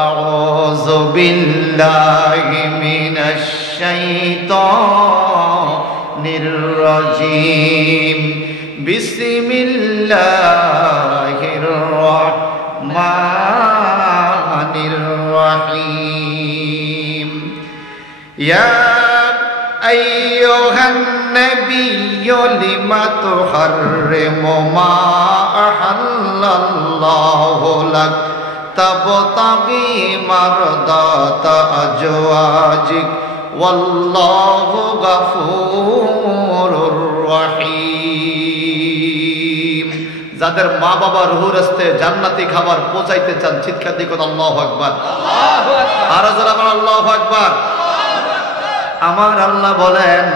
আউযু বিল্লাহি মিনাশ শাইতানির রাজীম বিসমিল্লাহির রাহমানির রাহিম ইয়া আইয়ুহান নাবিয়্যু লিমা তুহাররিমু মা আহাল্লাল্লাহু লাক তাবতাগি মারদাতা আজওয়াজিক ওয়াল্লাহু গাফুরুর রহিম। যাদের মা বাবা রুহুর রাস্তে জান্নাতি খাবার পৌঁছাইতে চান চিৎকার দিয়ে কোন আল্লাহু আকবার, আল্লাহু আকবার, আর যারা বলেন আল্লাহু আকবার। আমার আল্লাহ বলেন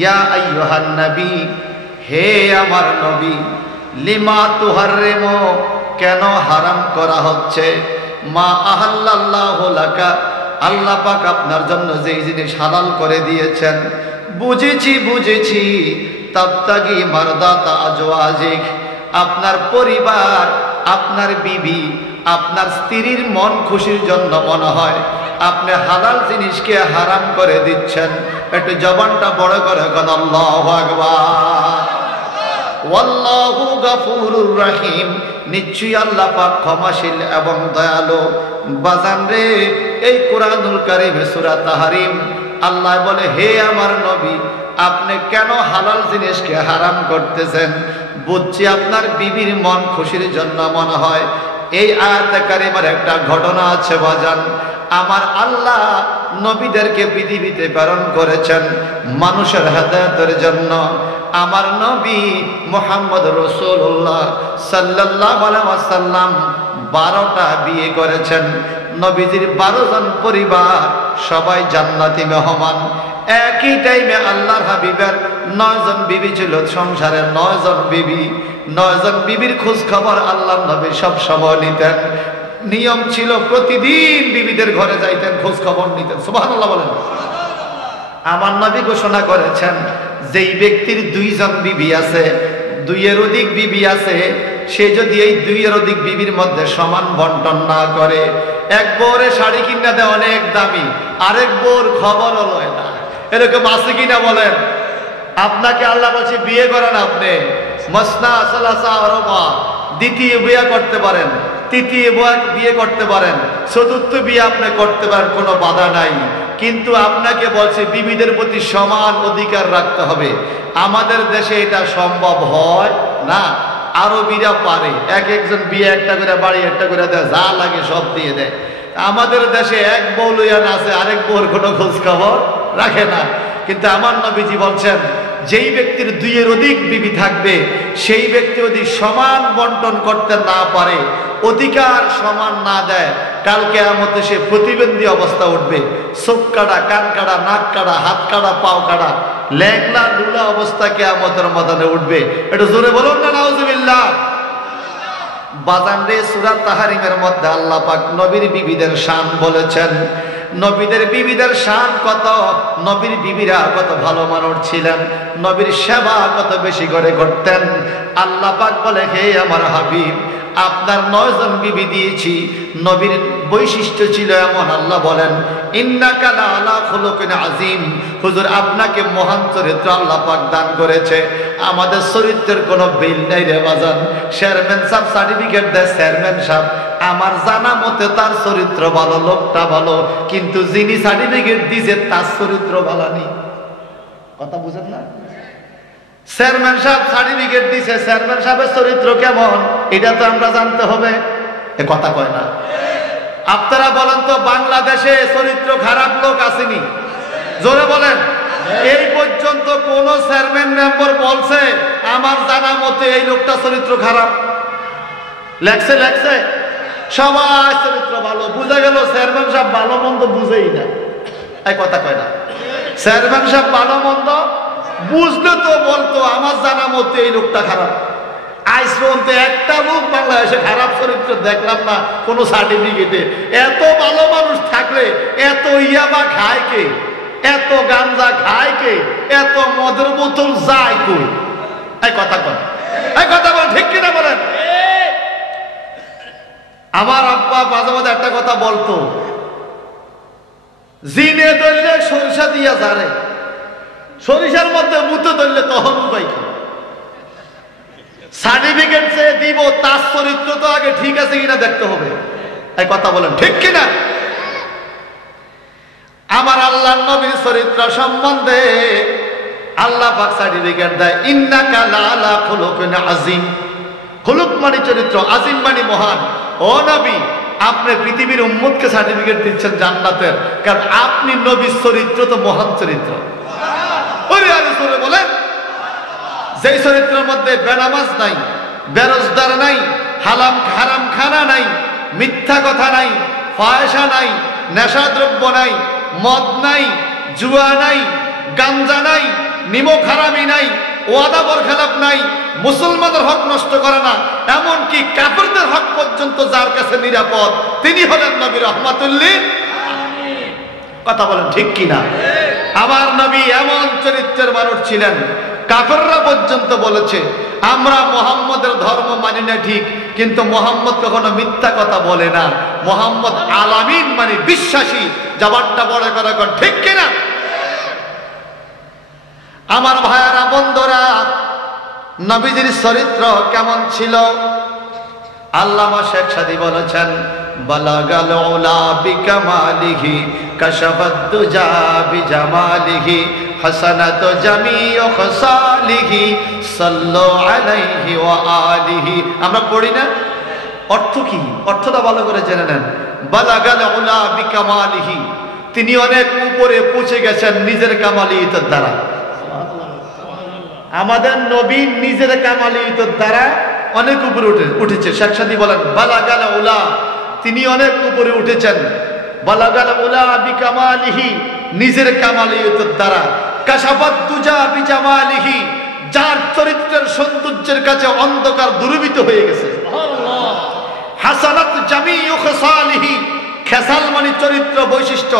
ইয়া আইয়ুহান নবী, হে আমার নবী, লিমা তুহাররিমু, কেন হারাম করা হচ্ছে, মা আহাল্লাল্লাহু লাকা, আল্লাহ পাক আপনার জন্য যেই জিনিস হালাল করে দিয়েছেন। বুঝেছি তাবতাগি মারদাতা আজওয়াজিক, আপনার পরিবার, আপনার বিবি, আপনার স্ত্রীর মন খুশির জন্য মনে হয় আপনি হালাল জিনিসকে হারাম করে দিচ্ছেন। একটু জবানটা বড় করে কোন আল্লাহু আকবার। ওয়াল্লাহু গাফুরুর রহিম, নিশ্চয়ই আল্লাহ পাক ক্ষমাশীল এবং দয়ালু। বাজান রে, এই কোরআনুল কারীমে সূরা তাহরিম আল্লাহ বলে হে আমার নবী, আপনি কেন হালাল জিনিসকে হারাম করতেছেন? বুঝছি আপনার বিবির মন খুশির জন্য মনে হয়। এই আয়াতে কারিমার একটা ঘটনা আছে বাজান। আমার আল্লাহ নবীদেরকে পৃথিবীতে প্রেরণ করেছেন মানুষের হেদায়েতের জন্য। আমার নবী মুহাম্মদ রাসূলুল্লাহ সাল্লাল্লাহু আলাইহি ওয়াসাল্লাম 12টা বিয়ে করেছেন। নবীজির 12 জন পরিবার সবাই জান্নাতি মেহমান। একই টাইমে আল্লাহর হাবিবের 9 জন বিবি ছিল সংসারের, 9 জন বিবি। 9 জন বিবির খোঁজ খবর আল্লাহর নবী সব সময় নিতেন। নিয়ম ছিল প্রতিদিন বিবিদের ঘরে যাইতেন, খোঁজ খবর নিতেন। সুবহানাল্লাহ বলেন। আমার নবী ঘোষণা করেছেন যেই ব্যক্তির 2 জন বিবি আছে, 2 এর অধিক বিবি আছে, সে যদি এই 2 এর অধিক বিবির মধ্যে সমান বন্টন না করে, এক বউরে শাড়ি কিনা দেয় অনেক দামি, আরেক বউর খবরও লয় না, এরকম আছে কিনা বলেন? আপনাকে আল্লাহ বলছে বিয়ে করেন, আপনি মাসনা সালাসা রুবা, দ্বিতীয় বিয়ে করতে পারেন, তৃতীয় বিয়ে করতে পারেন, চতুর্থ বিয়ে আপনি করতে পারেন, কোনো বাধা নাই। কিন্তু আপনাকে বলছে বিবিদের প্রতি সমান অধিকার রাখতে হবে। আমাদের দেশে এটা সম্ভব হয় না। আরবিরা পারে, এক একজন বিয়ে একটা করে বাড়ি একটা করে দেয়, যা লাগে সব দিয়ে দেয়। আমাদের দেশে এক বউ লইয়া আছে, আরেক বউর কোনো খোঁজ খবর রাখে না। কিন্তু আমার নবীজি বলছেন যেই ব্যক্তির 2 এর অধিক বিবি থাকবে, সেই ব্যক্তি যদি সমান বন্টন করতে না পারে, অধিকার সমান না দেয়, কাল কিয়ামতে সে প্রতিবন্ধী অবস্থা উঠবে। চোখ কাটা, কান কাটা, নাক কাটা, হাত কাটা, পাও কাটা, ল্যাংলা লুলা অবস্থা কিয়ামতের ময়দানে উঠবে। একটু জোরে বলুন না নাউজুবিল্লাহ। বাজান রে, সূরা তাহরিমের মধ্যে আল্লাহ পাক নবীর বিবিদের শান বলেছেন। নবীদের বিবিদের শান কত, নবীর বিবিরা কত ভালো মানুষ ছিলেন, নবীর সেবা কত বেশি করে করতেন। আল্লাহ পাক বলে হে আমার হাবিব, আপনার 9 জন বিবি দিয়েছি। নবীর বৈশিষ্ট্য ছিল এমন, আল্লাহ বলেন ইন্নাকা লাআলা খুলুকিন আযীম, হুজুর আপনাকে মহান চরিত্র আল্লাহ পাক দান করেছে। আমাদের চরিত্রের কোনো বিল নাই রে বাজান। চেয়ারম্যান সাহেব সার্টিফিকেট দেয়, চেয়ারম্যান সাহেব আমার জানা মতে তার চরিত্র ভালো, লোকটা ভালো, কিন্তু যিনি সার্টিফিকেট দিয়েছে তার চরিত্র ভালো নেই। কথা বুঝেন না? চেয়ারম্যান সাহেব সার্টিফিকেট দিছে, চেয়ারম্যান সাহেবের চরিত্র কেমন এটা তো আমরা জানতে হবে। এ কথা কয় না। আপনারা বলেন তো বাংলাদেশে চরিত্র খারাপ লোক আসেনি? জোরে বলেন। এই পর্যন্ত কোন চেয়ারম্যান মেম্বার বলছে আমার জানা মতে এই লোকটা চরিত্র খারাপ? লেখছে লেখছে সবাই চরিত্র ভালো। বুঝা গেল চেয়ারম্যান সাহেব ভালো মন্দ বুঝেই না। এই কথা কয় না। চেয়ারম্যান সাহেব ভালো মন্দ বুঝলে তো বলতো আমার জানা মতে এই লোকটা খারাপ। আজ পর্যন্ত একটা লোক বাংলাদেশে খারাপ চরিত্র দেখলাম না কোন সার্টিফিকেটে। এত ভালো মানুষ থাকলে এত ইয়াবা খায় কে, এত গাঞ্জা খায় কে, এত মদের বোতল যায় কই? এই কথা বল, এই কথা বল, ঠিক কিনা বলেন? আমার আব্বা মাঝে মাঝে একটা কথা বলতো, জিনে ধরলে সরিষা দিয়া জারে, সরিষার মধ্যে মুতো ধরলে তখন উপায় কি? সার্টিফিকেট সে দিব, তার চরিত্র তো আগে ঠিক আছে কিনা দেখতে হবে। এই কথা বলেন ঠিক কিনা? আমার আল্লাহর নবীর চরিত্র সম্বন্ধে আল্লাহ পাক সার্টিফিকেট দেয়, ইন্নাকা লাআলা খুলুকিন আযীম। খুলুক মানে চরিত্র, আযীম মানে মহান। ও নবী, আপনি পৃথিবীর উম্মতকে সার্টিফিকেট দিচ্ছেন জান্নাতের, কারণ আপনি নবীর চরিত্র তো মহান চরিত্র। ওরে আরে জোরে বলেন। যেই চরিত্রের মধ্যে বেনামাজ নাই, বেরোজগার নাই, হারাম খানা নাই, মিথ্যা কথা নাই, ফায়সা নাই, নেশাদ্রব্য নাই, মদ নাই, জুয়া নাই, গাঞ্জা নাই, নিমক হারামি নাই, ওয়াদা বরখেলাপ নাই, মুসলমানের হক নষ্ট করে না, এমনকি কাফেরদের হক পর্যন্ত যার কাছে নিরাপদ, তিনি হলেন নবী রহমাতুল্লিল। কথা বলেন ঠিক কিনা? আমার নবী এমন চরিত্রের মানুষ ছিলেন, কাফেররা পর্যন্ত বলেছে আমরা মুহাম্মদের ধর্ম মানি না ঠিক, কিন্তু মুহাম্মদ কখনো মিথ্যা কথা বলে না, মুহাম্মদ আলামিন মানে বিশ্বাসী। জবানটা বড় করে কর ঠিক কিনা? আমার ভাইয়ারা বন্ধুরা, নবীজির চরিত্র কেমন ছিল? আল্লামা শেখ সাদী বলেছেন, বালাগাল উলা বিকামালিহি কাশাফাদ দুজা বিজামালিহি হাসানাতু জামিউ খাসালিহি সাল্লু আলাইহি ওয়া আলিহি। আমরা পড়ি না? অর্থ কি? অর্থটা ভালো করে জেনে নেন। বালাগাল উলা বিকামালিহি, তিনি অনেক উপরে পৌঁছে গেছেন নিজের কামালিয়তের দ্বারা। আমাদের নবী নিজের কামালিয়তের দ্বারা অনেক উপরে উঠেছে। শেখ সাদী বলেন, বালাগাল উলা, তিনি অনেক উপরে উঠেছেন। বালাগাল উলা বিকামালিহি, নিজের কামালিয়তের দ্বারা। কাশাফাদ দুজা বিজামালিহি, যার চরিত্রের সৌন্দর্যের কাছে অন্ধকার দূরীভূত হয়ে গেছে। হাসানাত জামিউ খাসালিহি, খেসাল মানে চরিত্র বৈশিষ্ট্য,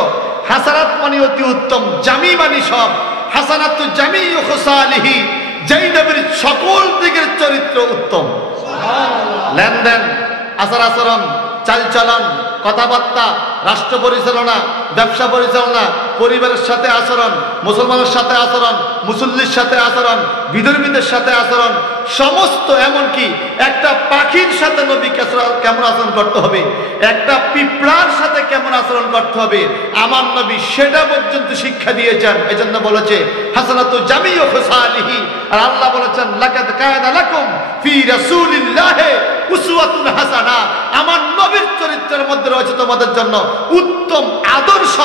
হাসানাত মানে অতি উত্তম, জামি মানে সব। হাসানাত জামিউ খাসালিহি, যেই নবীর সকল দিকের চরিত্র উত্তম। লেনদেন, আচার আচরণ, চালচলন, কথাবার্তা, রাষ্ট্র পরিচালনা, ব্যবসা পরিচালনা, পরিবারের সাথে আচরণ, মুসলমানের সাথে আচরণ, মুসল্লির সাথে আচরণ, বিধর্মীদের সাথে আচরণ, সমস্ত, এমনকি একটা পাখির সাথে নবী কেমন আচরণ করতে হবে, একটা পিঁপড়ার সাথে কেমন আচরণ করতে হবে, আমার নবী সেটা পর্যন্ত শিক্ষা দিয়েছেন। এজন্য বলেছে হাসানাতু জামিউ খাসালিহি। আর আল্লাহ বলেছেন, লাকাদ কানা লাকুম ফি রাসূলিল্লাহি উসওয়াতুন হাসানা, আমার নবীর চরিত্রের মধ্যে রয়েছে তোমাদের জন্য উত্তম আদর্শ।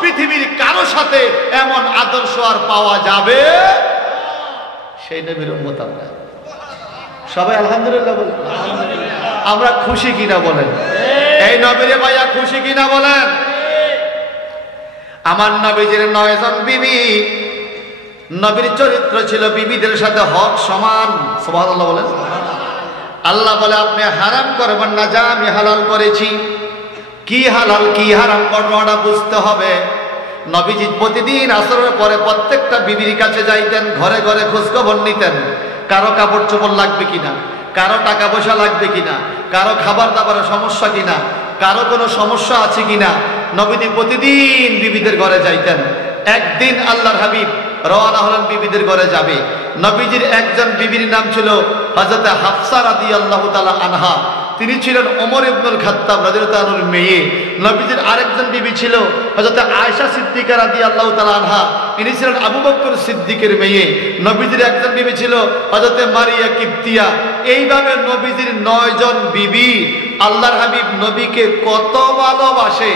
পৃথিবীর কারো সাথে এমন আদর্শ আর পাওয়া যাবে? সেই নবীর উম্মত আমরা সবাই আলহামদুলিল্লাহ বলেন। আমরা খুশি কিনা বলেন? এই নবীর ভাইয়া খুশি কিনা বলেন? আমার নবীজির 9 জন বিবি, নবীর চরিত্র ছিল বিবিদের সাথে হক সমান। সুবহানাল্লাহ বলেন। আল্লাহ বলে, আপনি হারাম করবেন না, যা আমি হালাল করেছি। কি হালাল কি হারাম ঘটনাটা বুঝতে হবে। নবীজি প্রতিদিন আসরের পরে প্রত্যেকটা বিবির কাছে যাইতেন, ঘরে ঘরে খোঁজখবর নিতেন, কারো কাপড় চোপড় লাগবে কিনা, কারো টাকা পয়সা লাগবে কিনা, কারো খাবার দাবারের সমস্যা কিনা, কারো কোনো সমস্যা আছে কিনা। নবীজি প্রতিদিন বিবিদের ঘরে যাইতেন। একদিন আল্লাহর হাবিব রওনা হলেন বিবিদের ঘরে যাবে। নবীজির একজন বিবির নাম ছিল হযরত হাফসা রাদিয়াল্লাহু তাআলা আনহা। তিনি ছিলেন ওমর ইবনুল খাত্তাব রাদিয়াল্লাহু তাআলার মেয়ে। নবীজির আরেকজন বিবি ছিল হযরত আয়েশা সিদ্দিকা রাদিয়াল্লাহু তাআলা আনহা। ইনি ছিলেন আবু বকর সিদ্দিকের মেয়ে। নবীজির একজন বিবি ছিল হযরত মারিয়া কিবতিয়া। এইভাবে নবীজির 9 জন বিবি। আল্লাহর হাবিব নবীকে কত ভালোবাসে।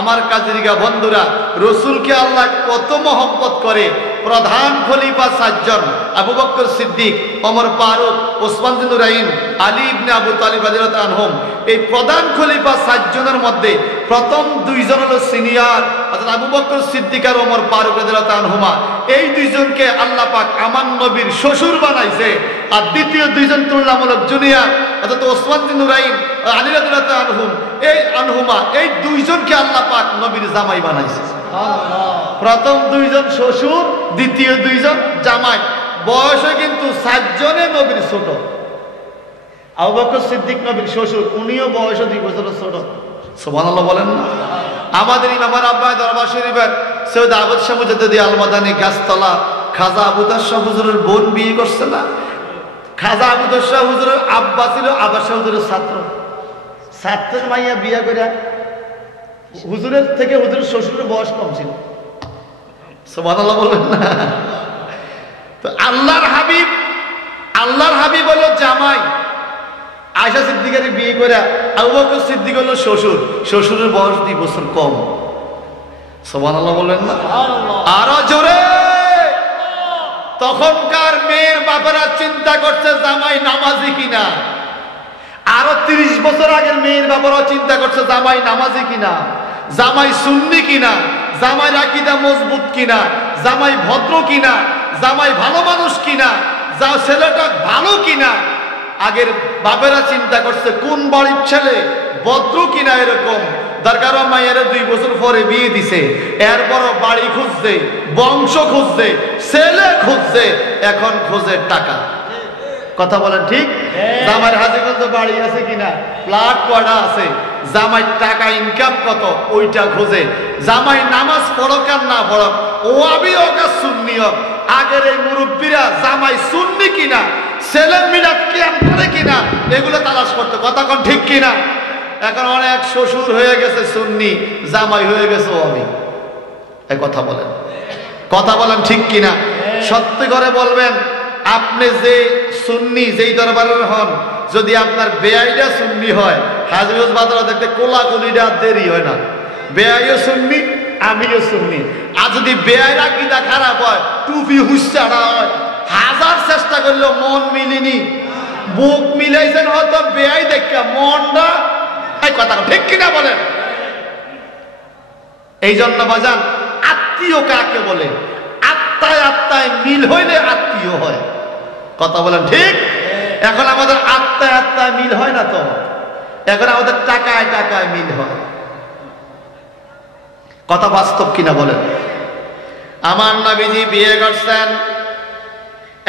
আমার কাজেরিগা বন্ধুরা, রসুলকে আল্লাহ কত মহব্বত করে। প্রধান খলিফা 7 জন, আবু বকর সিদ্দিক, ওমর ফারুক, ওসমান বিন নুরাইন, আলী ইবনে আবু তালিব রাদিয়াল্লাহু আনহুম। এই প্রধান খলিফা 7 জনের মধ্যে প্রথম 2 জন হলো সিনিয়র, অর্থাৎ আবু বকর সিদ্দিক আর ওমর ফারুক রাদিয়াল্লাহু আনহুমা। এই 2 জনকে আল্লাহ পাক আমার নবীর শ্বশুর বানাইছে। আর দ্বিতীয় 2 জন তুলনামূলক জুনিয়র, অর্থাৎ ওসমান বিন নুরাইন, আলী রাদিয়াল্লাহু আনহুম, এই আনহুমা, এই 2 জনকে আল্লাহ পাক নবীর জামাই বানাইছে। প্রথম 2 জন শ্বশুর, দ্বিতীয় 2 জন জামাই। বয়সে কিন্তু 7 জনে নবীর ছোট। আবু বকর সিদ্দিক নবীর শ্বশুর, উনিও বয়স 2 বছর ছোট। সুবহানাল্লাহ বলেন না? আমাদের ইমাম আব্বাই দরবার শরীফের সৈয়দ আবদ শাহ মুজাদ্দিদি আল মাদানী গাছতলা খাজা আবু দার শাহ হুজুরের বোন বিয়ে করছে না? খাজা আবু দার শাহ হুজুরের আব্বা ছিল আবার শাহ হুজুরের ছাত্রের মাইয়া বিয়ে করে হুজুরের থেকে হুজুরের শ্বশুরের বয়স কম ছিল। সুবহানাল্লাহ বলেন না? তো আল্লাহর হাবিব হলো জামাই, আয়েশা সিদ্দিকারে বিয়ে করে আবু বকর সিদ্দিক হলো শ্বশুরের বয়স 2 বছর কম। সুবহানাল্লাহ বলেন না? আরো জোরে। তখনকার মেয়ের বাবারা চিন্তা করছে জামাই নামাজি কিনা। আরো 30 বছর আগের মেয়ের বাবারাও চিন্তা করছে জামাই নামাজি কিনা, জামাই সুন্নি কিনা, জামাই আকীদা মজবুত কিনা, জামাই ভদ্র কিনা, জামাই ভালো মানুষ কিনা, ছেলেটা ভালো কিনা। আগের বাবেরা চিন্তা করছে কোন বাড়ির ছেলে ভদ্র কিনা। এরকম দরকার মায়ের 2 বছর পরে বিয়ে দিছে, এরপরও বাড়ি খুঁজছে, বংশ খুঁজছে, ছেলে খুঁজছে, এখন খোঁজে টাকা। কথা বলেন ঠিক? জামাইয়ের হাজিগঞ্জ বাড়ি আছে কিনা, ফ্ল্যাট কয়টা আছে, জামাই টাকা ইনকাম কত ওইটা খোঁজে। জামাই নামাজ পড়ক আর না পড়ক, ওয়াবি হোক আর সুন্নি হোক, আগের এই মুরব্বীরা জামাই সুন্নি কিনা, ছেলে মিলাদ কিয়াম করে কিনা, এগুলো তালাশ করতে। কথা কোন ঠিক কিনা? এখন অনেক শ্বশুর হয়ে গেছে সুন্নি, জামাই হয়ে গেছে ওয়াবি। এই কথা বলেন ঠিক কিনা? সত্যি করে বলবেন, আপনি যে সুন্নি যেই দরবারের হন, যদি আপনার বেয়াইটা সুন্নি হয়, হাজিগঞ্জ বাজারে দেখতে কোলাকুলিটা দেরি হয় না। বেয়াইও সুন্নি, আমিও সুন্নি। আর যদি বেয়াইর আকীদা খারাপ হয়, টুপি হুঁচাড়া হয়, 1000 চেষ্টা করলেও মন মিলিনি, বুক মিলাইছেন হয়তো বেয়াই দেখা মনটা। এই কথা ঠিক কিনা বলেন? এই জন্য বাজান, আত্মীয় কাকে বলে? আত্মায় মিল হইলে আত্মীয় হয়। কথা বলেন ঠিক? এখন আমাদের আত্মায় মিল হয় না তো, এখন আমাদের টাকায় মিল হয়। কথা বাস্তব কিনা বলেন? আমার নবীজি বিয়ে করছেন,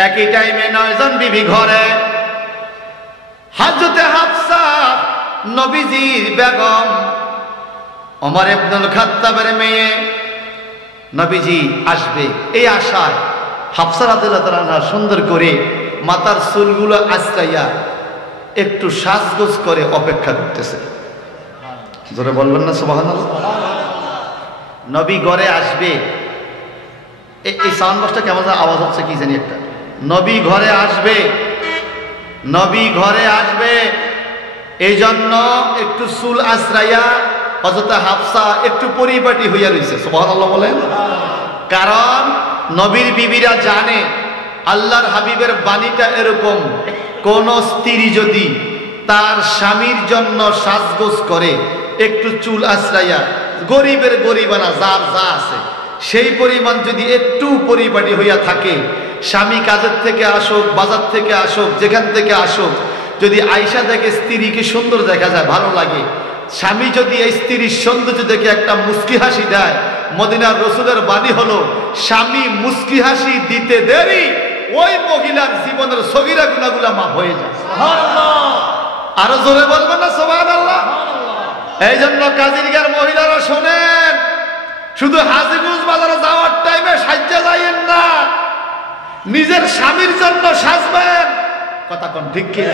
একই টাইমে 9 জন বিবি ঘরে। হযরতে হাফসা নবীজির বেগম, ওমর ইবনুল খাত্তাবের মেয়ে। নবীজি আসবে এই আশায় হাফসা রাদিয়াল্লাহু তাআলা সুন্দর করে মাথার চুলগুলো আঁচড়াইয়া একটু সাজগোজ করে অপেক্ষা করতেছে। জোরে বলবেন না সুবহানাল্লাহ? নবী ঘরে আসবে। এই সাউন্ড বক্সটা কেমন আওয়াজ হচ্ছে কি জানি একটা। নবী ঘরে আসবে, এই জন্য একটু চুল আঁচড়াইয়া হযরত হাফসা একটু পরিপাটি হইয়া রয়েছে। সুবহানাল্লাহ বলেন? কারণ নবীর বিবিরা জানে আল্লাহর হাবিবের বাণীটা এরকম, কোন স্ত্রী যদি তার স্বামীর জন্য সাজগোজ করে, একটু চুল আঁচড়াইয়া, গরিবের গরিবানা যার যা আছে সেই পরিমাণ যদি একটু পরিপাটি হইয়া থাকে, স্বামী কাজের থেকে আসুক, বাজার থেকে আসুক, যেখান থেকে আসুক, যদি আয়েশা দেখে স্ত্রীকে সুন্দর দেখা যায়, ভালো লাগে। স্বামী যদি এই স্ত্রীর সৌন্দর্য দেখে একটা মুস্কি হাসি দেয়, মদিনার রাসূলের বাণী হলো, স্বামী মুস্কি হাসি দিতে দেরি, ওই মহিলার জীবনের সগীরা গুনাহগুলো মাফ হয়ে যায়। সুবহানাল্লাহ! আরো জোরে বলবেন না সুবহানাল্লাহ? এই জন্য কাজিরগার মহিলারা শোনেন, শুধু হাজিগঞ্জ বাজারে যাওয়ার টাইমে সাজ্জা যাইয়েন না, নিজের স্বামীর জন্য সাজবেন। কথা কোন ঠিক কিনা?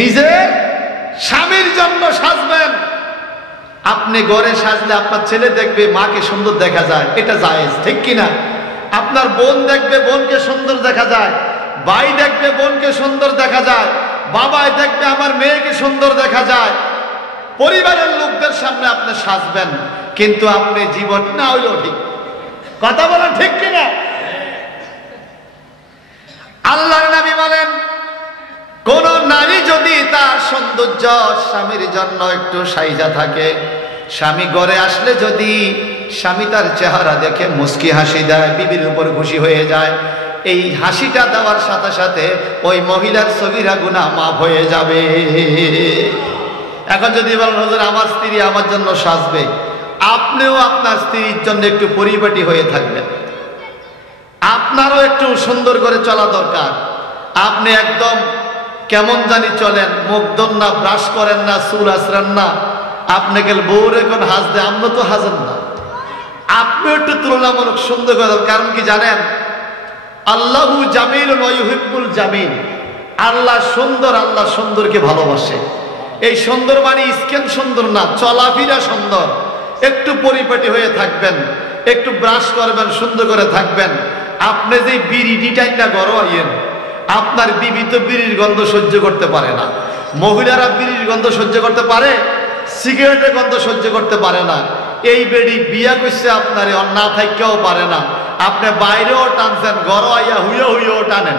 নিজের স্বামীর জন্য সাজবেন। আপনি ঘরে সাজলে আপনার ছেলে দেখবে মাকে সুন্দর দেখা যায়, এটা জায়েজ, ঠিক কিনা? আপনার বোন দেখবে বোনকে সুন্দর দেখা যায়, ভাই দেখবে বোনকে সুন্দর দেখা যায়, বাবা দেখবে আমার মেয়েকে সুন্দর দেখা যায়। পরিবারের লোকদের সামনে আপনি সাজবেন, কিন্তু আপনি জীবন না হইলেও ঠিক। কথা বলেন ঠিক কিনা? আল্লাহর নবী বলেন, কোন নারী যদি তার সৌন্দর্য স্বামীর জন্য একটু সাইজা থাকে, স্বামী ঘরে আসলে যদি স্বামী তার চেহারা দেখে মুস্কি হাসি দেয়, বিবির উপর খুশি হয়ে যায়, এই হাসিটা দেওয়ার সাথে সাথে ওই মহিলার সগীরা গুনাহ মাফ হয়ে যাবে। এখন যদি বলেন হুজুর আমার স্ত্রী আমার জন্য সাজবে, আপনিও আপনার স্ত্রীর জন্য একটু পরিপাটি হয়ে থাকবেন, আপনারও একটু সুন্দর করে চলা দরকার। আপনি একদম কেমন জানি চলেন, মুখ ধন না, ব্রাশ করেন না, চুল আঁচড়েন না, আপনি গেল বউর এখন হাজ দেয়, আমরা তো হাজেন না। আপনি একটু তুলনামূলক সুন্দর করেন। কারণ কি জানেন? আল্লাহু জামিলুন ওয়া ইউহিব্বুল জামিল। আল্লাহ সুন্দর, আল্লাহ সুন্দরকে ভালোবাসে। এই সুন্দর মানে স্কিন সুন্দর না, চলাফেরা সুন্দর। একটু পরিপাটি হয়ে থাকবেন, একটু ব্রাশ করবেন, সুন্দর করে থাকবেন। আপনি যে বিড়িটাই না গরমাইয়েন, আপনার বিবি তো বিড়ির গন্ধ সহ্য করতে পারে না। মহিলারা বিড়ির গন্ধ সহ্য করতে পারে, সিগারেটের গন্ধ সহ্য করতে পারে না। এই বেড়ি বিয়া করছে আপনারে, না থাকতেও পারে না। আপনি বাইরেও টানছেন, গরমাইয়া হুইয়েও টানেন।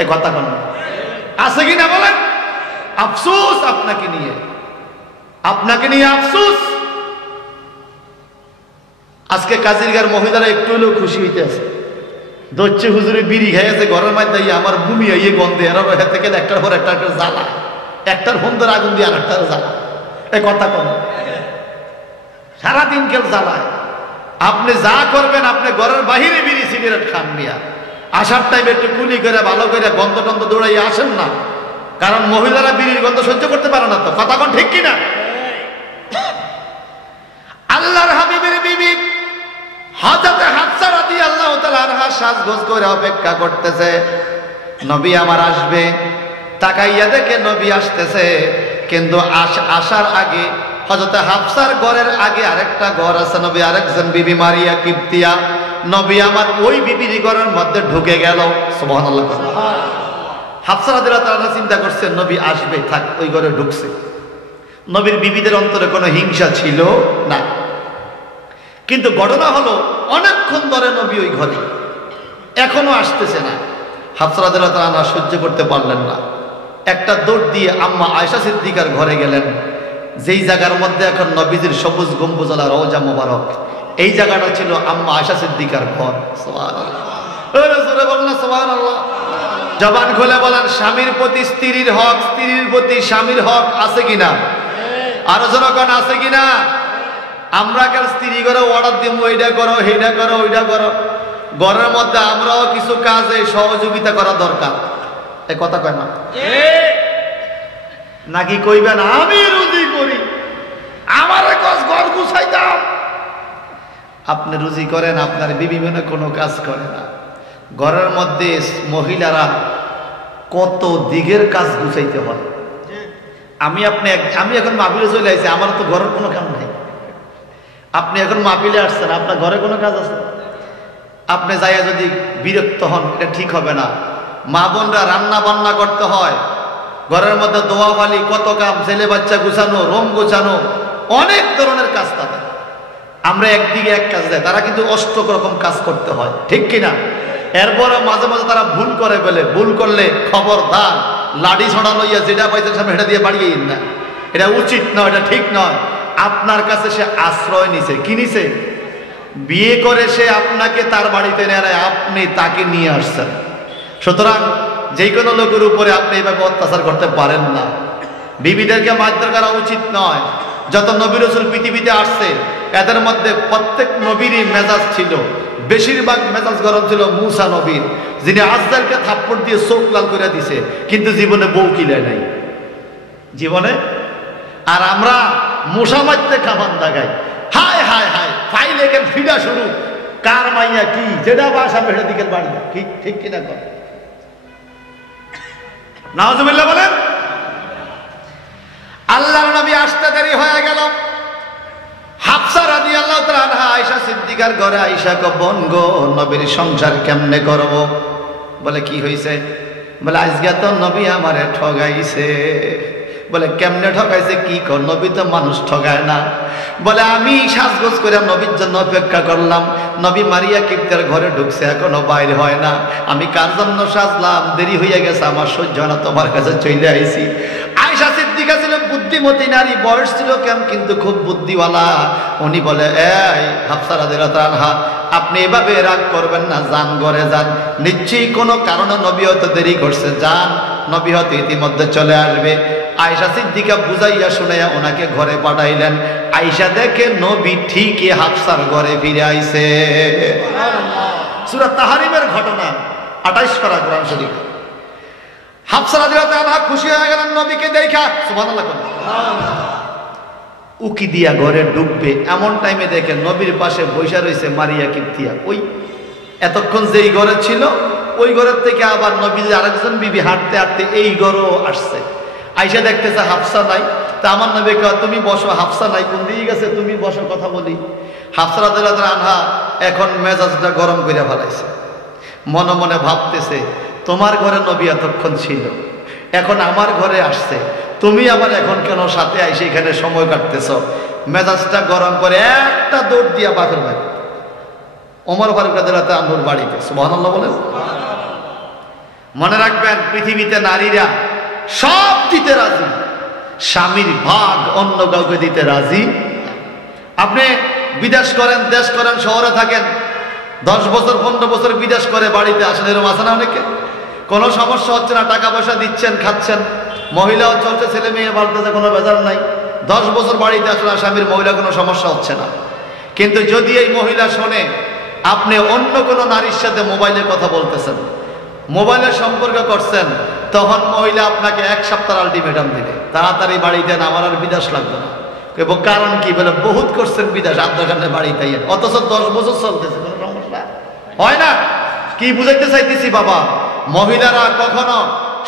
এই কথা কোন আছে কি না বলেন? আফসোস আপনাকে নিয়ে, আপনাকে নিয়ে আফসোস। আজকে কাজিরগার মহিলারা একটু হলেও খুশি হইতে আছে। দচ্ছে হুজুরে বিড়ি খাইছে ঘরের মধ্যে, আমার ভূমি ইয়ে গন্ধে এরা থেকে একটার পর একটা জ্বালা, একটার বন্ধের আগুন দিয়ে আর একটার জ্বালা। এই কথা কম, সারাদিন কেউ জ্বালায়। আপনি যা করবেন, আপনি ঘরের বাহিরে বিড়ি সিগারেট খান নিয়া, আসার টাইমে একটু কুলি করে ভালো করে গন্ধ টন্ধ দৌড়াইয়া আসেন না। কারণ মহিলারা বিড়ির গন্ধ সহ্য করতে পারে না। তো কথা কোন ঠিক কিনা? আল্লাহর হাবিবের বিবি হযরত হাফসা রাদিয়াল্লাহু তাআলা আনহা সাজগোজ করে অপেক্ষা করতেছে, নবী আমার আসবে। তাকাইয়া দেখে নবী আসতেছে, কিন্তু আসার আগে হযরত হাফসার ঘরের আগে আরেকটা ঘর আছে, নবী আরেকজন বিবি মারিয়া কিবতিয়া, নবী আমার ওই বিবির ঘরের মধ্যে ঢুকে গেল। সুবহানাল্লাহ। হাফসা রাদিয়াল্লাহু তাআলা চিন্তা করছে নবী আসবে, থাক, ওই ঘরে ঢুকছে। নবীর বিবিদের অন্তরে কোনো হিংসা ছিল না। কিন্তু ঘটনা হলো, অনেকক্ষণ ধরে নবী ওই ঘরে, এখনো আসতেছে না। হাফসা রাদিয়াল্লাহু তাআলা সহ্য করতে পারলেন না, একটা দৌড় দিয়ে আম্মা আয়েশা সিদ্দিকার ঘরে গেলেন, যেই জায়গার মধ্যে এখন নবীজির সবুজ গম্বুজওয়ালা রওজা মোবারক, এই জায়গাটা ছিল আম্মা আয়েশা সিদ্দিকার ঘর। সুবহানাল্লাহ। জবান খুলে বলেন, স্বামীর প্রতি স্ত্রীর হক, স্ত্রীর প্রতি স্বামীর হক আছে কিনা? আরো জনগণ আছে কিনা? আমরা কাল স্ত্রী করে অর্ডার দিব, এইটা করো, সেইটা করো, ওইটা করো। ঘরের মধ্যে আমরাও কিছু কাজে সহযোগিতা করা দরকার। এই কথা কয় না নাকি? কইবেন আমি রুজি করি, আমার ঘর গুছাইতাম। আপনি রুজি করেন, আপনার বিবি মনে কোনো কাজ করে না। ঘরের মধ্যে মহিলারা কত দিকের কাজ গুছাইতে হয়। আমি এখন মাহফিলে চলে আসছি, আমার তো ঘরের কোনো কাম নাই। আপনি এখন মাহফিলে আসছেন, আপনার ঘরে কোনো কাজ আছে? আপনি যাইয়া যদি বিরক্ত হন, এটা ঠিক হবে না। মা বোনরা রান্না বান্না করতে হয়, ঘরের মধ্যে দোয়া বালি, কত কাম, ছেলে বাচ্চা গুছানো, রুম গুছানো, অনেক ধরনের কাজ তাদের। আমরা একদিকে এক কাজ দেয়, তারা কিন্তু অষ্টক রকম কাজ করতে হয়, ঠিক কিনা? এরপরে মাঝে মাঝে তারা ভুল করে বলে, ভুল করলে খবরদার, লাঠি ছড়া লইয়া যেটা পাইছেন সামনে সেটা দিয়ে বাড়িয়ে না। এটা উচিত নয়, এটা ঠিক নয়। আপনার কাছে সে আশ্রয় নিছে, কি নিছে? বিয়ে করে সে আপনাকে তার বাড়িতে নেয়, আপনি তাকে নিয়ে আসছেন। সুতরাং যে কোনো লোকের উপরে আপনি এইভাবে অত্যাচার করতে পারেন না। বিবিদেরকে মারধর করা উচিত নয়। যত নবী রাসূল পৃথিবীতে আসছে, এদের মধ্যে প্রত্যেক নবীরই মেজাজ ছিল, বেশিরভাগ মেজাজ গরম ছিল মূসা নবীর, যিনি আজদারকে থাপ্পড় দিয়ে চোখ লাল করে দিছে, কিন্তু জীবনে বউ কিলায় নাই জীবনে। আর আমরা মশা মারতে কামান দাগাই, হায় হায় হায়, ফাইলে কেন ফিরা শুরু, কার মাইয়া কি, যেটা বাসা বেড়ে দিকের বাড়ি, ঠিক ঠিক কিনা কর? নাউজুবিল্লাহ বলেন। আল্লাহর নবী আসতে দেরি হয়ে গেল। হাফসা রাদিয়াল্লাহু তাআলা আনহা আয়েশা সিদ্দিকার ঘরে আয়েশা কো, বোন গো, নবীর সংসার কেমনে করব? বলে কি হইছে? বলে আজকে তো নবী আমারে ঠগাইছে। বলে কেমনে ঠগাইছে, কি কর? নবী তো মানুষ ঠগায় না। বলে আমি সাজগোজ করে নবীর জন্য অপেক্ষা করলাম, নবী মারিয়া কিপ্তের ঘরে ঢুকছে, এখনো বাইরে হয় না। আমি কার জন্য সাজলাম, দেরি হইয়া গেছে, আমার সহ্য না, তোমার কাছে চলে আইছি। আয়েশা সিদ্দিকা ছিল বুদ্ধিমতী নারী, বয়স ছিল কেন, কিন্তু খুব বুদ্ধিওয়ালা। উনি বলে, এই হাফসা রাদিয়াল্লাহু তাআলা আনহা, আপনি এভাবে রাগ করবেন না, যান ঘরে যান, নিশ্চয়ই কোনো কারণে নবী হয়তো দেরি করছে, যান, নবী হয়তো ইতিমধ্যে চলে আসবে। আয়েশা সিদ্দিকা বুঝাইয়া শুনাইয়া ওনাকে ঘরে পাঠাইলেন। আয়েশা দেখে নবী ঠিকই হাফসার ঘরে ফিরে আইছে। সূরা তাহরিমের ঘটনা 28 পারা কোরআন শরীফ। হাফসা রাদিয়াল্লাহু আনহা খুশি হয়ে গেলেন নবীকে দেখা, সুবহানাল্লাহ। উকি দিয়া ঘরে ঢুকবে এমন টাইমে দেখে নবীর পাশে বসে রয়েছে মারিয়া কিপ্তিয়া। ওই এতক্ষণ যেই ঘরে ছিল ওই ঘরের থেকে আবার নবী আরেকজন বিবি হাঁটতে হাঁটতে এই ঘরও আসছে। আইসা দেখতেছে হাফসা নাই। তা আমার নবী কয়, তুমি বসো, হাফসা নাই, কোন দিকে গেছে, তুমি বসো, কথা বলি। হাফসা রাদিয়াল্লাহু আনহা এখন মেজাজটা গরম করে ফেলাইছে, মনে মনে ভাবতেছে, তোমার ঘরে নবী এতক্ষণ ছিল, এখন আমার ঘরে আসছে, তুমি আবার এখন কেন সাথে আইসে এখানে সময় কাটতেছ। মেজাজটা গরম করে একটা দৌড় দিয়া বাপের বাড়ি, ওমর ফারুক রাদিয়াল্লাহু আনহুর বাড়িতে। সুবহানাল্লাহ বলেন। মনে রাখবেন, পৃথিবীতে নারীরা সব দিতে রাজি, স্বামীর ভাগ অন্য কাউকে দিতে রাজি। আপনি বিদেশ করেন, দেশ করেন, শহরে থাকেন, 10 বছর 15 বছর বিদেশ করে বাড়িতে আসেন, এরকম আছে না অনেকে? কোনো সমস্যা হচ্ছে না, টাকা পয়সা দিচ্ছেন, খাচ্ছেন, মহিলাও চলছে, ছেলে মেয়ে বাড়তেছে, কোনো বেজার নাই। 10 বছর বাড়িতে আসলে স্বামীর মহিলা কোনো সমস্যা হচ্ছে না। কিন্তু যদি এই মহিলা শোনে আপনি অন্য কোনো নারীর সাথে মোবাইলে কথা বলতেছেন, মোবাইলের সম্পর্ক করছেন, তখন মহিলা আপনাকে 1 সপ্তাহ আলটিমেটাম দিবে, তাড়াতাড়ি বাড়িতে না, আমার আর বিদেশ লাগবে না। এবং কারণ কি বলে, বহুত করছেন বিদেশ, আপনার বাড়িতে, অথচ 10 বছর চলতেছে, কোনো সমস্যা হয় না। কি বুঝাইতে চাইতেছি বাবা, মহিলারা কখনো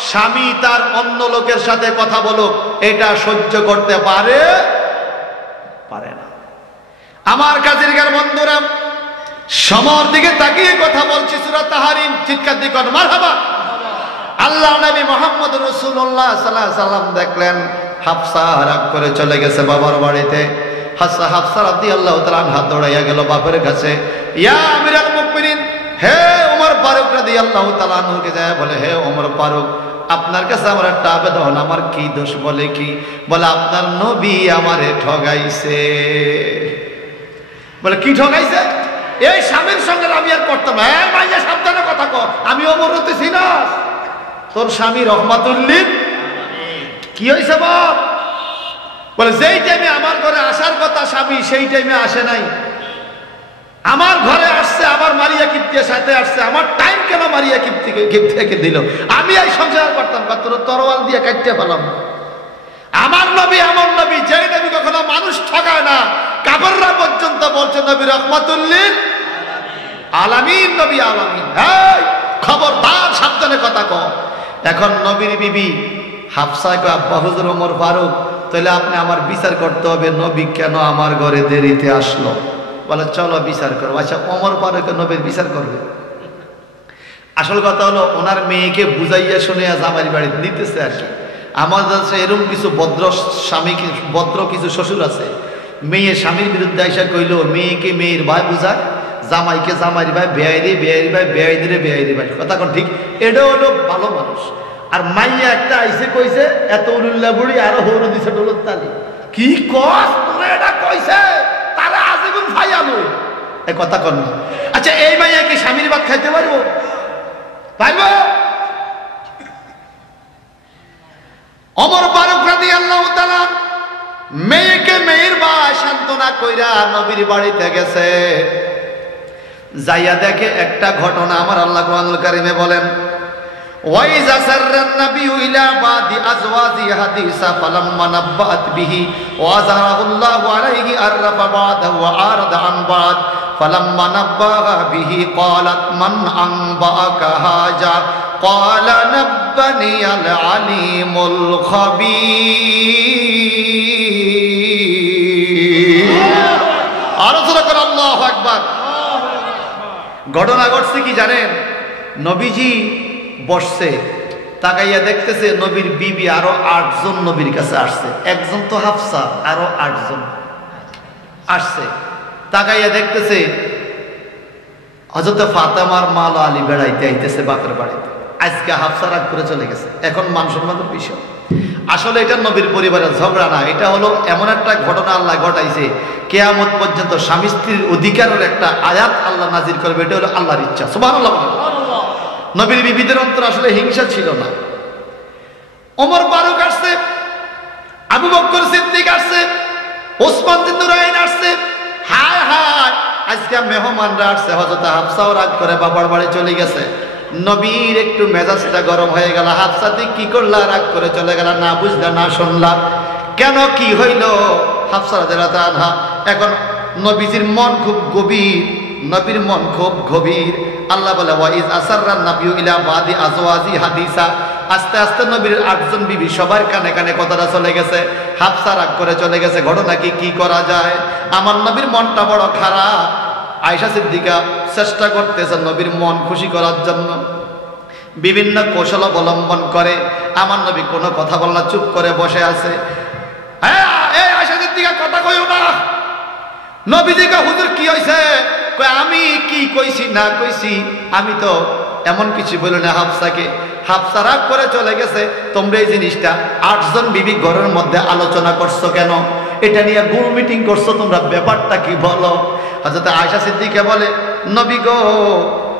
স্বামী তার অন্য লোকের সাথে কথা বলুক এটা সহ্য করতে পারে না। আমার কাজের বন্ধুরা, সমর দিকে তাকিয়ে কথা বলছি, সূরা তাহরিম, চিৎকার দিয়ে কোন মারহাবা। আল্লাহ নবী মুহাম্মদ রাসূলুল্লাহ সাল্লাল্লাহু আলাইহি সাল্লাম দেখলেন হাফসা রাগ করে চলে গেছে বাবার বাড়িতে। হাফসা রাদিয়াল্লাহু তাআলা আনহা দৌড়াইয়া গেল বাপের কাছে, ইয়া আমিরুল মুমিনিন, হে ওমর ফারুক রাদিয়াল্লাহু তাআলা আনহুকে যায় বলে, হে ওমর ফারুক, আপনার কাছে আমার একটা আবেদন। আমার কি দোষ? বলে কি? বলে আপনার নবী আমারে ঠগাইছে। বলে কি ঠগাইছে? এই স্বামীর সঙ্গে আমি আর করতাম না। হ্যাঁ ভাইয়া, সাবধানে কথা কর, আমি ওমর হতেছি না। তোর স্বামী রহমাতুল্লিল কি হয়েছে বাপ? বলে যেই টাইমে আমার ঘরে আসার কথা স্বামী, সেই টাইমে আসে নাই। আমার ঘরে আসছে, আবার মারিয়া কিপ্তির সাথে আসছে, আমার টাইম কেন মারিয়া কিপ্তিকে দিল? আমি এই সংসার করতাম, তোর তরোয়াল দিয়ে কাটতে পেলাম। আমার নবী এমন নবী, যে নবী কখনো মানুষ ঠকায় না। কাফেররা পর্যন্ত বলছে নবী রহমাতুল্লিল আলামিন, নবী আলামিন। এই খবরদার, সাবধানে কথা কও। এখন নবীর বিবি হাফসা কয়, আব্বা হুজুর ওমর ফারুক, তাহলে আপনি আমার বিচার করতে হবে, নবী কেন আমার ঘরে দেরিতে আসলো। বলে চলো বিচার করবো। আচ্ছা, ওমর ফারুক নবীর বিচার করবে? আসল কথা হলো, ওনার মেয়েকে বুঝাইয়া শুনিয়া জামাই বাড়িতে নিতেছে আর কি। আমাদের এরকম কিছু ভদ্র স্বামী, ভদ্র কিছু শ্বশুর আছে, মেয়ে স্বামীর বিরুদ্ধে আইসা কইল, মেয়েকে মেয়ের ভাই বুঝায়, জামাইকে জামাইর ভাই, বেআইরে বেআইরি ভাই, বেআইরে বেআইরি ভাই। কথা কোন ঠিক? এটা হলো ভালো মানুষ। আর মাইয়া একটা আইসে কইছে, এত উল্লা বুড়ি, আরো হৌর দিছে ডোলত তালি। কি কস তোরে এটা কইছে, তারা আজীবন ভাই আলো, এই কথা কন না। আচ্ছা, এই মাইয়া কি স্বামীর ভাত খাইতে পারবো? পারবো? ওমর ফারুক রাদিয়াল্লাহু তাআলা মেয়েকে মেয়ের ভাই সান্ত্বনা কইরা নবীর বাড়িতে গেছে। যাইয়া দেখে একটা ঘটনা, আমার আল্লাহ কোরআনুল কারীমে বলেন, ওয়াইজা সাররান নাবিয়্যু ইলা বাদি আজওয়াজি হাদিসা ফালাম্মা নাব্বাত বিহি ওয়া যারাহুল্লাহু আলাইহি আররাফা বাদাহু ওয়া আরাদা আন বাদ ফালাম্মা নাব্বাহা বিহি ক্বালাত মান আনবাআকা হাজা ক্বালা নাব্বানি আল আলিমুল খাবীর। আর জোরে করে আল্লাহু আকবার। ঘটনা ঘটছে কি জানেন? নবীজি বসছে, তাকাইয়া দেখতেছে নবীর বিবি আরো 8 জন নবীর কাছে আসছে। একজন তো হাফসা, আরো 8 জন আসছে। তাকাইয়া দেখতেছে হযরত ফাতেমার মাল আলী বেড়াইতে আইতেছে বাপের বাড়িতে। আজকে হাফসা রাগ করে চলে গেছে। এখন মান সম্মানের বিষয়। আসলে এটা নবীর পরিবারের ঝগড়া না, এটা হলো এমন একটা ঘটনা আল্লাহ ঘটাইছে, কিয়ামত পর্যন্ত স্বামী স্ত্রীর অধিকারের একটা আয়াত আল্লাহ নাজির করবে। এটা হলো আল্লাহর ইচ্ছা। সুবহানাল্লাহ। নবীর বিবিদের অন্তর আসলে হিংসা ছিল না। ওমর ফারুক আসছে, আবু বকর সিদ্দিক আসছে, ওসমান বিন নুরাইন আসছে। হায় হায়, আজকে মেহমানরা আসছে। হযরত হাফসাও রাগ করে বাবার বাড়ি চলে গেছে। নবীর একটু মেজাজটা গরম হয়ে গেল। হাফসা তুই কি করলা, রাগ করে চলে গেল, না বুঝলা না শুনলা, কেন কি হইল? হাফসা রাদিয়াল্লাহু আনহা, এখন নবীজির মন খুব গভীর, নবীর মন খুব গভীর। আল্লাহ বলে ওয়াইজ আসাররান নাবিয়্যু ইলা বাদি আজওয়াজি হাদিসা, আস্তে আস্তে নবীর 8 জন বিবি সবার কানে কানে কথাটা চলে গেছে। হাফসা রাগ করে চলে গেছে, ঘটনা কি করা যায়? আমার নবীর মনটা বড় খারাপ। আয়েশা সিদ্দিকা চেষ্টা করতেছে নবীর মন খুশি করার জন্য, বিভিন্ন কৌশল অবলম্বন করে। আমার নবী কোনো কথা বল না, চুপ করে বসে আছে। আয়েশা সিদ্দিকা কথা কইও না। নবীজিকে হুজুর কি হইছে? কয় আমি কি কইছি না কইছি, আমি তো এমন কিছু বলি না হাফসাকে। হাফসা রাগ করে চলে গেছে। তোমরা এই জিনিসটা 8 জন বিবি ঘরের মধ্যে আলোচনা করছো কেন? এটা নিয়ে গোল মিটিং করছো তোমরা, ব্যাপারটা কি বলো? হযরত আয়েশা সিদ্দিকা বলে, নবী গো,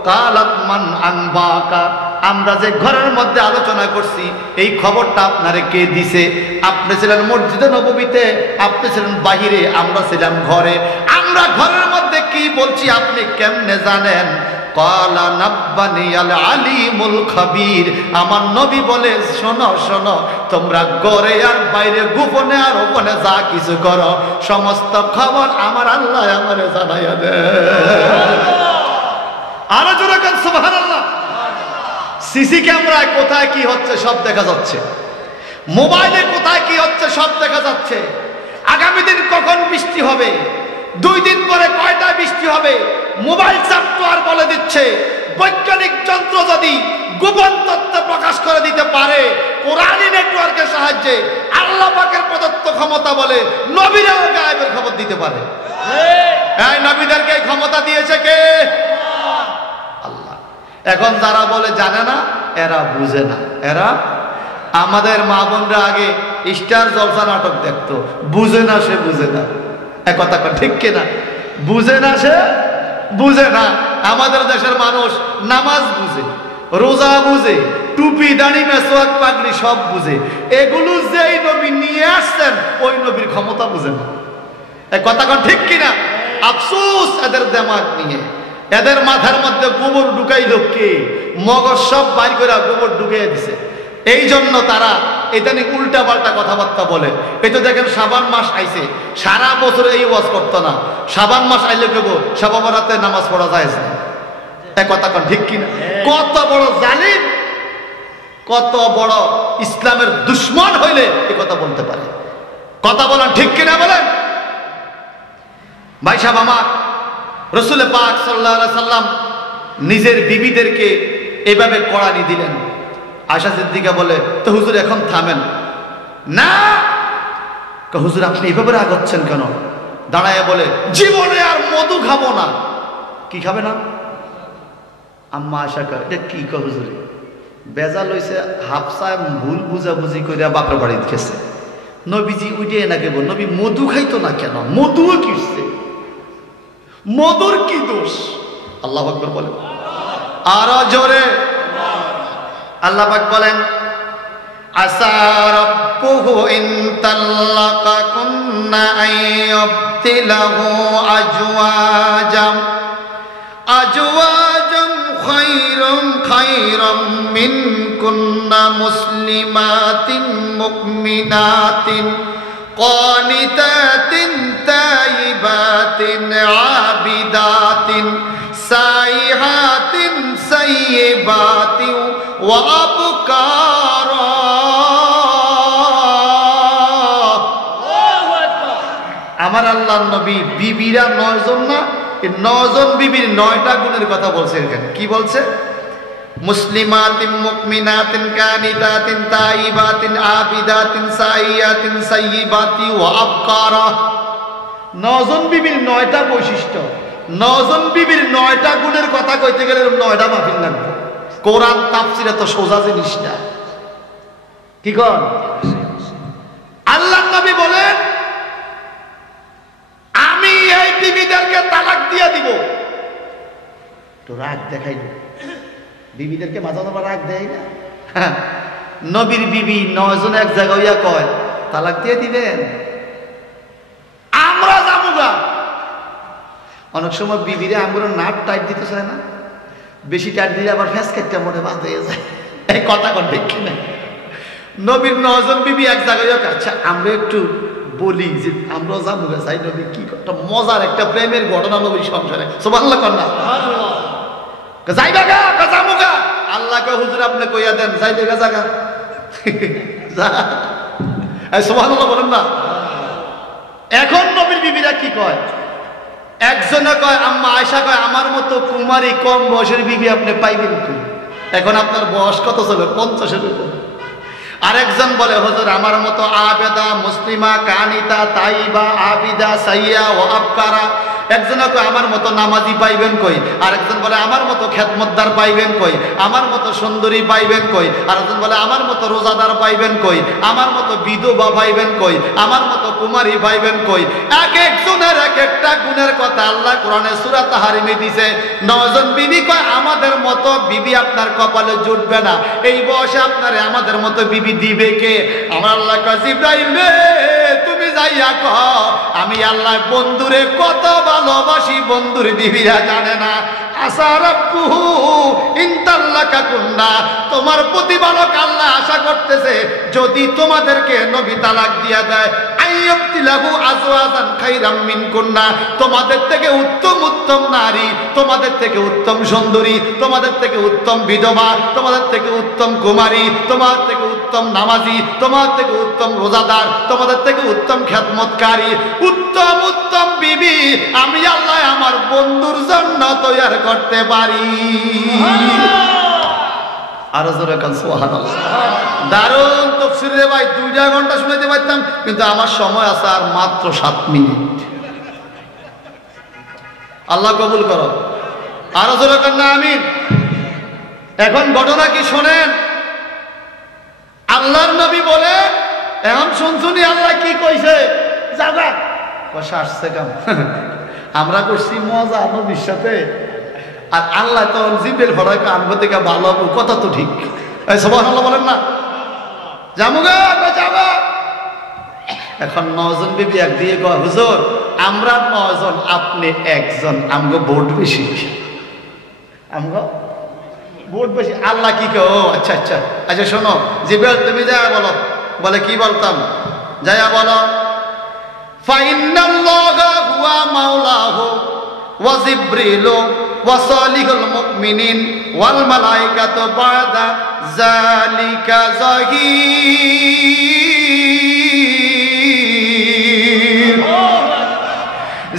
কালাত মান আনবাকা, আমরা যে ঘরের মধ্যে আলোচনা করছি এই খবরটা আপনারে কে দিছে? আপনি ছিলেন মসজিদে নববীতে, আপনি ছিলেন বাহিরে, আমরা ছিলাম ঘরে। আমরা ঘরের মধ্যে কি বলছি আপনি কেমনে জানেন? কালা নাব্বানি আল আলিমুল খাবীর, আমার নবী বলে, শোনো শোনো, তোমরা ঘরে আর বাইরে, গোপনে আর ওপনে যা কিছু করো, সমস্ত খবর আমার আল্লাহ আমারে জানাইয়া দেয়। আরো জোরে বলেন সুবহানাল্লাহ। সিসি ক্যামেরায় কোথায় কি হচ্ছে সব দেখা যাচ্ছে, মোবাইলে কোথায় কি হচ্ছে সব দেখা যাচ্ছে। আগামী দিন কখন বৃষ্টি হবে, 2 দিন পরে কয়টা বৃষ্টি হবে, মোবাইল সফটওয়্যার বলে দিচ্ছে। বৈজ্ঞানিক যন্ত্র যদি গোপন তথ্য প্রকাশ করে দিতে পারে কোরআনী নেটওয়ার্কের সাহায্যে, আল্লাহ পাকের প্রদত্ত ক্ষমতা বলে নবীরাও গায়েবের খবর দিতে পারে। এই নবীদেরকে এই ক্ষমতা দিয়েছে কে? আল্লাহ। এখন যারা বলে জানে না, এরা বুঝে না। এরা, আমাদের মা বোনরা আগে স্টার জলসা নাটক দেখতো, বুঝে না সে বুঝে না। এক কথা ঠিক কিনা? বুঝে না সে বুঝে না। আমাদের দেশের মানুষ নামাজ বুঝে, রোজা বুঝে, টুপি দাড়ি মেসওয়াক পাগড়ি সব বুঝে। এগুলো যেই নবী নিয়ে আসছেন ওই নবীর ক্ষমতা বুঝে না। এক কথা ঠিক কিনা? আফসোস এদের দেমাগ নিয়ে। এদের মাথার মধ্যে গোবর ঢুকাইল কে? মগজ সব বাইর করে গোবর ঢুকিয়ে দিছে। এই জন্য তারা ইদানিং উল্টা পাল্টা কথাবার্তা বলে। এই তো দেখেন শাবান মাস আইছে, সারা বছর এই ওয়াজ করতো না, শাবান মাস আইলে কেব সব রাতে নামাজ পড়া যায় না। এক কথা ঠিক কিনা? কত বড় জালিম, কত বড় ইসলামের দুশ্মন হইলে এই কথা বলতে পারে। কথা বলেন ঠিক কিনা বলেন? ভাই সাহেব, আমার রাসূল পাক সাল্লাল্লাহু আলাইহি সাল্লাম নিজের বিবিদেরকে এভাবে কড়ানি দিলেন। আয়েশা সিদ্দিকা বলে, তো হুজুর এখন থামেন না। হুজুর আপনি এভাবে রাগ হচ্ছেন কেন? দাঁড়ায় বলে, জীবনে আর মধু খাবো না। কি খাবে না? আম্মা আয়েশা কয়, এটা কি কয় হুজুর? বেজাল হইছে, হাফসা ভুল বুঝাবুঝি করে বাপের বাড়ি গেছে। নবীজি উঠে নাকি বল, নবী মধু খাইতো না কেন? মধুও কিসছে, মধুর কি দোষ? আল্লাহু আকবার বলেন আরো জোরে। আল্লাহ পাক বলেন, আসা রাব্বুহু ইন তাল্লাকাকুন্না আইয়ুবতিলাহু আজওয়াজাম খায়রাম মিনকুন্না মুসলিমাতিন মুমিনাতিন قانتات تائبات عابدات سائحات سيبات وأبكارا। আমার আল্লাহর নবী বিবিরা 9 জন না, 9 জন বিবির 9টা গুণের কথা বলছে এখানে। কি বলছে? মুসলিমাতিন মুমিনাতিন কানিতাতিন তাইবাতিন আবিদাতিন সাইয়াতিন সাইয়্যিবাতি ওয়া আবকারা। 9 জন বিবির 9টা বৈশিষ্ট্য, 9 জন বিবির 9টা গুণের কথা কইতে গেলে 9টা মাহফিল লাগবে। কোরআন তাফসীরে তো সোজা জিনিস না। কি কর? আল্লাহর নবী বলেন, আমি এই বিবিদেরকে তালাক দিয়ে দিব। তো রাগ দেখাইল, বিবিদেরকে মাঝে মাঝে রাগ দেয় না। নবীর বিবি 9 জন এক জায়গায় হইয়া কয় তালাক দিয়ে দিবেন, আমরা যাবো গা। অনেক সময় বিবিরে আমরা নাট টাইট দিতে চায় না, বেশি টাইট দিলে আবার ফ্যাস কাটতে মনে বাদ হয়ে যায়। এই কথা কোন ঠিক কিনা? নবীর 9 জন বিবি এক জায়গায়। আচ্ছা আমরা একটু বলি যে আমরাও জানবো চাই নবী কি একটা মজার একটা প্রেমের ঘটনা নবীর সংসারে। সুবহানাল্লাহ কন্যা যাইবা গা যাবো গা। আল্লাহকে হুজুর আপনি কইয়া দেন যাইতে গা জায়গা যা। সুবহানাল্লাহ বলেন না। এখন নবীর বিবিরা কি কয়? একজনে কয় আম্মা আয়েশা কয় আমার মতো কুমারী কম বয়সের বিবি আপনি পাইবেন কি? এখন আপনার বয়স কত চলে? 50-এর উপর। আরেকজন বলে হুজুর আমার মতো আবেদা মুসলিমা কানিতা তাইবা আবিদা সাইয়া ও আবকারা। একজনে কয় আমার মতো নামাজি পাইবেন কই? আরেকজন বলে আমার মতো খেদমতদার পাইবেন কই? আমার মতো সুন্দরী পাইবেন কই? আরেকজন বলে আমার মতো রোজাদার পাইবেন কই? আমার মতো বিধবা পাইবেন কই? আমার মতো কুমারী পাইবেন কই? এক একজনের এক একটা গুণের কথা আল্লাহ কোরআনে সূরা তাহরিমে দিয়েছে। 9 জন বিবি কয় আমাদের মতো বিবি আপনার কপালে জুটবে না। এই বয়সে আপনারে আমাদের মতো বিবি দিবে কে? আমার আল্লাহ কয় জিবরাইল রে তুমি যাইয়া কহ আমি আল্লাহ বন্ধুরে কত ভালোবাসি বন্ধুর বিবিরা জানে না। আশা রাব্বুহু ইনতাল্লাকা কুন্না তোমার প্রতিপালক আল্লাহ আশা করতেছে যদি তোমাদেরকে নবী তালাক দিয়া দেয় আইয়াবতিলাহু আজওয়াজান খাইরাম মিনকুন্না তোমাদের থেকে উত্তম উত্তম নারী, তোমাদের থেকে উত্তম সুন্দরী, তোমাদের থেকে উত্তম বিধবা, তোমাদের থেকে উত্তম কুমারী, তোমাদের থেকে উত্তম নামাজি, তোমাদের থেকে উত্তম রোজাদার, তোমাদের থেকে উত্তম খেদমতকারী, উত্তম উত্তম বিবি আমি আল্লাহ আমার বন্ধুর জন্য তৈরি করতে পারি। আরো জোরে কান সুবহানাল্লাহ। দারুণ তাফসীর রে ভাই, 2 ঘন্টা শুনাইতে পারতাম কিন্তু আমার সময় আছে আর মাত্র 7 মিনিট। আল্লাহ কবুল করো। আরো জোরে কান না আমিন। এখন ঘটনা কি শোনেন। আল্লাহর নবী বলে এখন শুনছুনি আল্লাহ কি কইছে যাবা কষা আসছে কাম আমরা করছি মজা নবীর সাথে আর আল্লাহ তো জিবের ভরাকে আনবো থেকে ভালো হবো কথা তো ঠিক। সুবহানাল্লাহ বলেন না। যামুগা যাবা। এখন 9 জন বিবি এক দিয়ে কয় হুজুর আমরা 9 জন আপনি একজন আমগো ভোট বেশি আমগো ভোট বেশি। আল্লাহ কি কয় ও আচ্ছা আচ্ছা আচ্ছা শোনো জিবরাইল তুমি যা বলো। বলে কি বলতাম? যায়া বলো ফাইন্নাল্লাহা হুয়া মাওলাহু ওয়া জিবরিলু ওয়া সালিহুল মুমিনিন ওয়াল মালায়েকাতু বাদা যালিকা যাহির।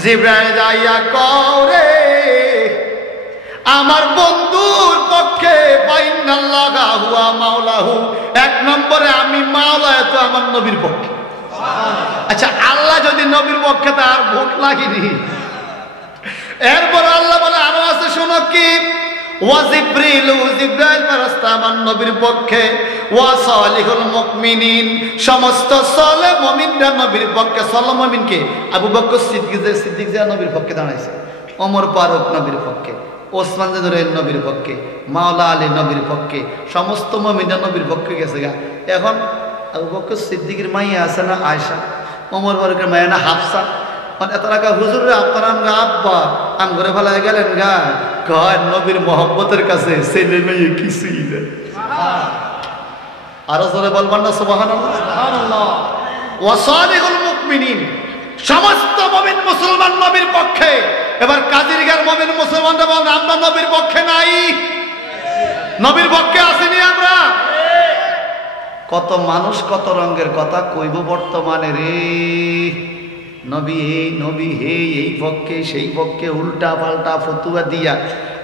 জিবরাইল যাইয়া কওরে আমার বন্ধুর পক্ষে ফাইন্নাল্লাহা হুয়া মাওলাহু 1 নম্বরে আমি মাওলা তো আমার নবীর পক্ষে। আচ্ছা আল্লাহ যদি নবীর পক্ষে তার ভোট লাগেনি। এরপর আল্লাহ বলে আরো আছে শোনো কি ওয়া জিবরিলু জিবরাইল ফেরেশতা আমার নবীর পক্ষে ওয়া সালিহুল মুমিনিন সমস্ত সালেহ মুমিনরা নবীর পক্ষে। সালেহ মুমিন কে? আবু বকর সিদ্দিক যে নবীর পক্ষে দাঁড়াইছে, ওমর ফারুক নবীর পক্ষে, ওসমান গনি নবীর পক্ষে, মাওলা আলী নবীর পক্ষে, সমস্ত মুমিনরা নবীর পক্ষে গেছে গা। এখন আবু বকর সিদ্দিকের মাইয়া আছে না আয়েশা, ওমর ফারুকের মাইয়া না হাফসা। এত রাখা হুজুর আপনার আব্বা আম ঘরে ফেলায় গেলেন গা কয় নবীর মহব্বতের কাছে ছেলে মেয়ে কিছুই না। আরো জোরে বলবেন না সুবহানাল্লাহ। ওয়া সালিহুল মুমিনিন সমস্ত মুমিন মুসলমান নবীর পক্ষে। এবার কাজিরগার মুমিন মুসলমানরা বলেন আমরা নবীর পক্ষে নাই। নবীর পক্ষে আসেনি আমরা। কত মানুষ কত রঙের কথা কইব বর্তমানে রে। নবী হে এই পক্ষে সেই পক্ষে উল্টা পাল্টা ফতুয়া দিয়া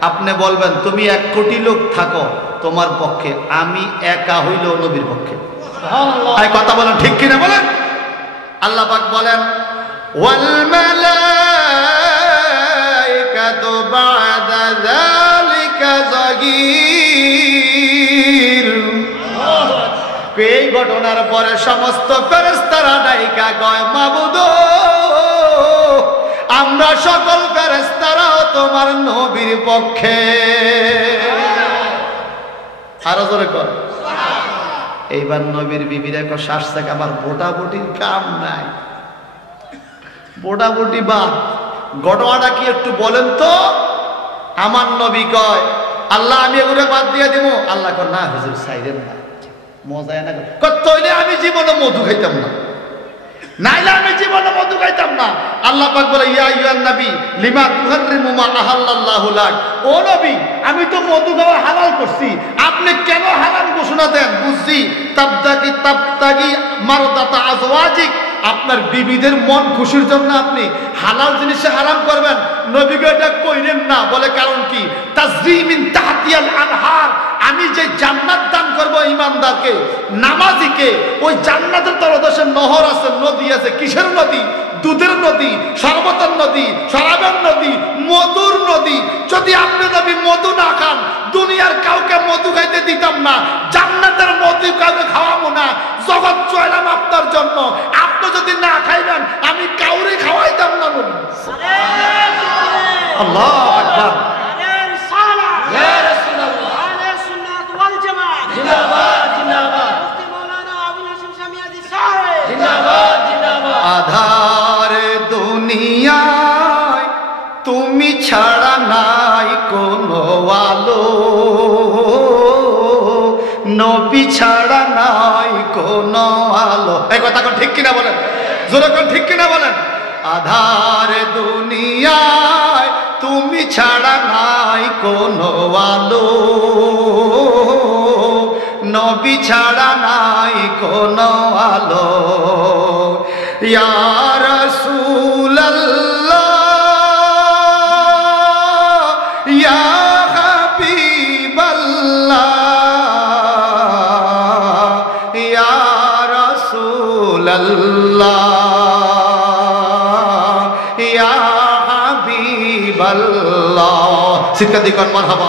আপনি বলবেন তুমি 1 কোটি লোক থাকো তোমার পক্ষে, আমি একা হইলেও নবীর পক্ষে। সুবহানাল্লাহ। কথা বলেন ঠিক কিনা বলেন। আল্লাহ পাক বলেন ওয়াল মালাইকাতু বা'দা যালিকা যাগীর। এই ঘটনার পরে সমস্ত ফেরেশতারা ডাইকা কয় মাবুদ আমরা সকল ফেরেশতারাও তোমার নবীর পক্ষে। আরো জোরে কর। এইবার নবীর বিবিরা কয় শ্বাস থেকে আমার ভোটাভুটির কাম নাই। ভোটাভুটি বা ঘটনাটা কি একটু বলেন তো। আমার নবী কয় আল্লাহ আমি এগুলো বাদ দিয়ে দিব। আল্লাহ কর না হুজুর সাইরেন না, মজায় না তইলে আমি জীবনে মধু খাইতাম না, নাইলে আমি জীবনে মধু খাইতাম না। আল্লাহ পাক বলে ইয়া আইয়ুহান নবী লিমা তুহাররিমু মা আহাল্লাল্লাহু লাক, ও নবী আমি তো মধু খাওয়া হালাল করছি, আপনি কেন হারাম ঘোষণা দেন? বুঝছি তাবতাগি মারদাতা আজওয়াজিক, আপনার বিবিদের মন খুশির জন্য আপনি হালাল জিনিসে হারাম করবেন। নবীকে এটা কইলেন না, বলে কারণ কি? তাজরি মিন তাহতিয়াল আনহার, আমি যে জান্নাত দান করব ইমানদারকে, নামাজিকে, ওই জান্নাতের তলদেশে নহর আছে, নদী আছে। কিসের নদী? দুধের নদী, শরবতের নদী, শরাবের নদী, মধুর নদী। যদি আপনি নবী মধু না খান, দুনিয়ার কাউকে মধু খাইতে দিতাম না, জান্নাতের মধু কাউকে খাওয়াবো না। জগৎ চয়লাম আপনার জন্য, আপনি যদি না খাইবেন আমি কাউরে খাওয়াইতাম না। নবী আল্লাহু আকবার, ইয়া রাসূলুল্লাহ, আহলে সুন্নাত ওয়াল জামাত জিন্দাবাদ জিন্দাবাদ, মুফতি মাওলানা আবুল হাশিম শামিয়াদি সাহেব জিন্দাবাদ জিন্দাবাদ। আধার দুনিয়ায় তুমি ছাড়া নাই কোনো আলো, নবী ছাড়া নাই কোনো আলো। এই কথা কোন ঠিক কিনা বলেন? জোরে কোন ঠিক কিনা বলেন? আধার দুনিয়ায় তুমি ছাড়া নাই কোনো আলো, নবী ছাড়া নাই কোনো আলো। ইয়া রাসূলুল্লাহ ইয়া হাবিবাল্লাহ ইয়া রাসূলুল্লাহ ইয়া হাবিবাল্লাহ। শিক্ষা দিকন মারহাবা।